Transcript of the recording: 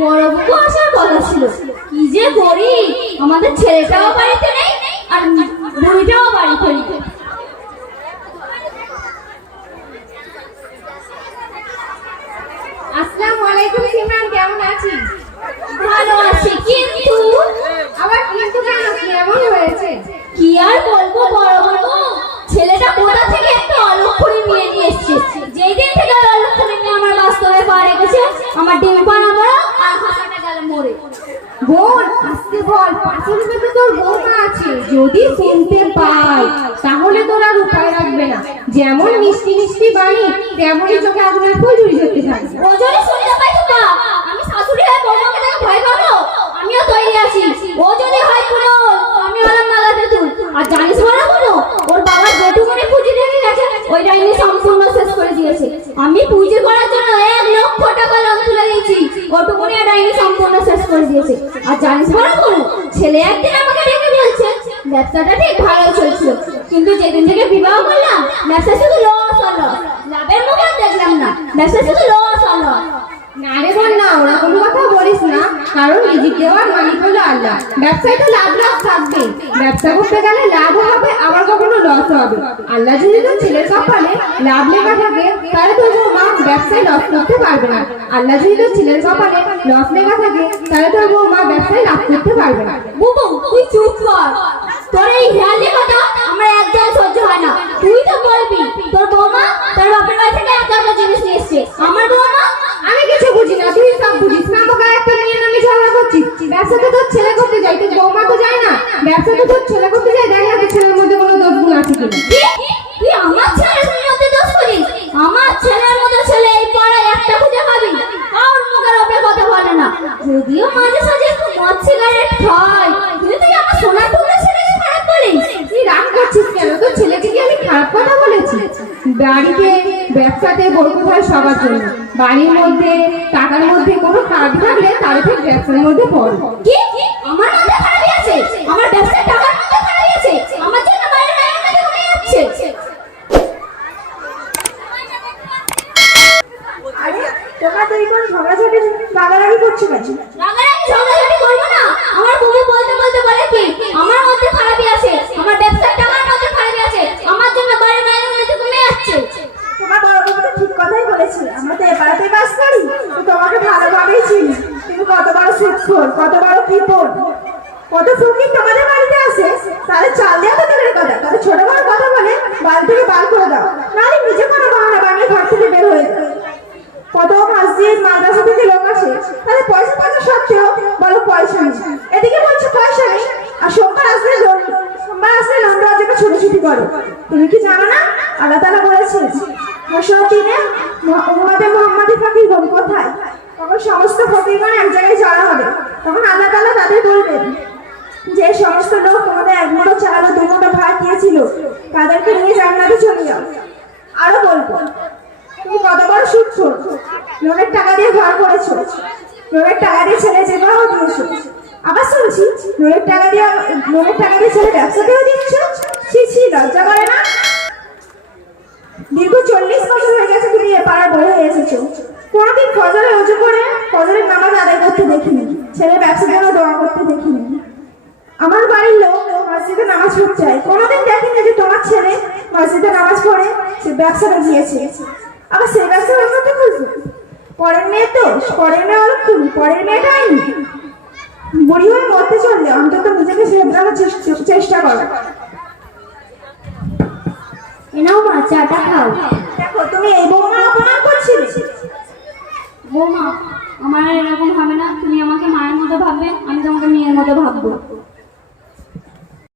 বড় বউ আসার কথা ছিল, কি যে করি, আমাদের ছেলেটাও বাড়িতে নেই আর বুড়িটাও বাড়িতে নেই। আসসালামু আলাইকুম সিমরান, কেমন আছিস? ভালো আছি, কিন্তু আবার কিন্তু কেন, কেমন হয়েছে? কি আর বলবো বড় বউ, ছেলেটা কোথা থেকে একটা অলক্ষণী নিয়ে নিয়ে এসছে। যেই দিন থেকে অলক্ষণী নিয়ে আমার বাস্তবে পা রেখেছে, আমার ডিম পানা বড় আর হাসাটা গেল মরে। বোন আজকে বল, পাশের রুমে তোর বৌমা আছে, যদি শুনতে পাই তাহলে তোর আর উপায় রাখবে না। যেমন মিষ্টি মিষ্টি বাণী, তেমনই চোখে আগুনের ফুল ঝুড়ি ঝরতে থাকে। ও যদি শুনতে পাই তো তা আমি শাশুড়ি হয়ে বৌমাকে দেখে ভয় পাবো? আমিও তৈরি আছি। ও যদি হয় কোনো, আমি হলাম মালাতে তুল। আর জানিস বড় কোনো, ওর বাবার যেটুকুনি পুঁজি রেখে গেছে ওই ডাইনি সম্পূর্ণ শেষ করে দিয়েছে। আমি পুঁজি করার জন্য 1 লক্ষ টাকা লোন তুলে দিয়েছি, ওটুকুনি ডাইনি সম্পূর্ণ শেষ করে দিয়েছে। আর জানিস বড় কোনো, ছেলে একদিন আমাকে ডেকে বলছে ব্যবসাটা ঠিক ভালো চলছিল, কিন্তু যেদিন থেকে বিবাহ করলাম ব্যবসা শুধু লস হলো, লাভের মুখে দেখলাম না, ব্যবসা শুধু লস হলো। না রে বোন না, ওরা কোনো কথা বলিস না, কারণ রিজিক দেওয়ার মালিক হলো আল্লাহ। ব্যবসায় তো লাভ লাভ থাকবে, ব্যবসা করতে গেলে লাভ হবে আবার কখনো লস হবে। আল্লাহ যদি তোর ছেলের কপালে লাভ লেখা থাকে তাহলে তোর বৌমা ব্যবসায় লস করতে পারবে না। আল্লাহ যদি তোর ছেলের কপালে লস লেখা থাকে তাহলে তোর বৌমা ব্যবসায় লাভ করতে পারবে না। বুবু তুই চুপ কর, তোর এই হেয়ালি কথা আমার একদম সহ্য হয় না। তুই তো বলবি তোর বৌমা তোর বাপের বাড়ি থেকে এত জিনিস নিয়ে এসছে, আমার বৌমা আমি কিছু বুঝি না, তুই সব বুঝিস না। আমাকে একটা মেয়ে নামে ঝগড়া করছিস। ব্যবসা তো তোর ছেলে করতে যায়, তোর বৌমা তো যায় না। ব্যবসা তো তোর ছেলে করতে যায়, দেখ না তোর ছেলের মধ্যে কোনো দোষ গুণ আছে কিনা। তুই আমার ছেলের মধ্যে দোষ করিস? আমার ছেলের মতো ছেলে এই পাড়ায় একটা খুঁজে পাবি, আর মুখের ওপরে কথা বলে না। যদিও মাঝে সাঝে একটু মদ সিগারেট খায়, কিন্তু তুই আমার সোনার টুকরা ছেলেকে খারাপ বলিস? তুই রাগ করছিস কেন? তোর ছেলেকে কি আমি খারাপ কথা বলেছি? বাড়িতে ব্যবসাতে বরকত হয় সবার জন্য। বাড়ির মধ্যে টাকার মধ্যে কোনো খারাপ থাকলে তার ঠিক ব্যবসার মধ্যে পড়ে। কি আমার মধ্যে খারাপ আছে? আমার ব্যবসার টাকার মধ্যে খারাপ আছে? আমার জন্য বাইরে বাইরে মধ্যে কমে যাচ্ছে। আরে তোমরা দুই বোন ঝগড়াঝাটি রাগারাগি করছো কেন? রাগারাগি ঝগড়াঝাটি করবো না। আমার বউ বলতে বলতে বলে কি আমার মধ্যে খারাপই আছে, আমার ব্যবসার টাকার মধ্যে খারাপই আছে, আমার জন্য বাইরে বাইরে মধ্যে কমে যাচ্ছে। তোমার বড় বউ তো ঠিক কথাই বলেছে। আমরা তো এবারেতে বাস করি, তো তোমাকে ভালোভাবেই চিনি। তুমি কত বড় সুদখোর, কত বড় কৃপণ, কত ফকির তোমাদের বাড়িতে আসে। তাহলে চাল দেওয়া তো দূরের কথা, তাহলে ছোট বড় কথা বলে বাড়ি থেকে বার করে দাও, নাহলে নিজে কোনো বাহানা বানিয়ে ঘর থেকে বের হয়ে যাও। কত মসজিদ মাদ্রাসা থেকে লোক আসে, তাহলে পয়সা পয়সা সত্ত্বেও বলো পয়সা নেই। এদিকে বলছো পয়সা নেই, আর সোমবার আসলে লোন দেওয়ার জন্য ছুটি করো। তুমি কি জানো না আল্লাহ তাআলা বলেছেন মুশাতিনে উম্মতে মুহাম্মাদি ফাকিরগণ কোথায়? তখন সমস্ত ফকিরগণ এক জায়গায় জড়ো হবে। তখন আল্লাহ তাআলা তাদের বলবেন যে সমস্ত লোক তোমাদের এক মুঠো চাল ও 2 মুঠো ভাত দিয়েছিল, তাদেরকে নিয়ে জান্নাতে চলে যাও। আরো বলবো তুমি কত বড় সুদখোর, লোনের টাকা দিয়ে ঘর করেছো, লোনের টাকা দিয়ে ছেলে বিবাহ দিয়েছো, আবার শুনছি লোনের টাকা দিয়ে ছেলে ব্যবসাতেও দিচ্ছ। ছি লজ্জা করে না? দীর্ঘ 40 বছর হয়ে গেছে তুমি এ পাড়ার বড় হয়ে এসেছো, কোনোদিন ফজরে ওযু করে ফজরের নামাজ আদায় করতে দেখিনি, ছেলে ব্যবসার জন্য দোয়া করতে দেখিনি। আমার বাড়ির লোক মসজিদে নামাজ পড়তে যায়, কোনোদিন দেখিনি যে তোমার ছেলে মসজিদে নামাজ পড়ে সে ব্যবসাটা দিয়েছে। আবার সেই ব্যবসার উন্নতি করবে। পরের মেয়ে তো পরের মেয়ে অলক্ষণী, পরের মেয়েটা আইনি। বুড়ি হয়ে মরতে চললে অন্তত নিজেকে শুধরানোর চেষ্টা করো। এনাও মা চাটা খাও। দেখো তুমি এই বৌমা অপমান করছিলে। বৌমা আমার এরকম হবে না, তুমি আমাকে মায়ের মতো ভাববে, আমি তোমাকে মেয়ের মতো ভাববো।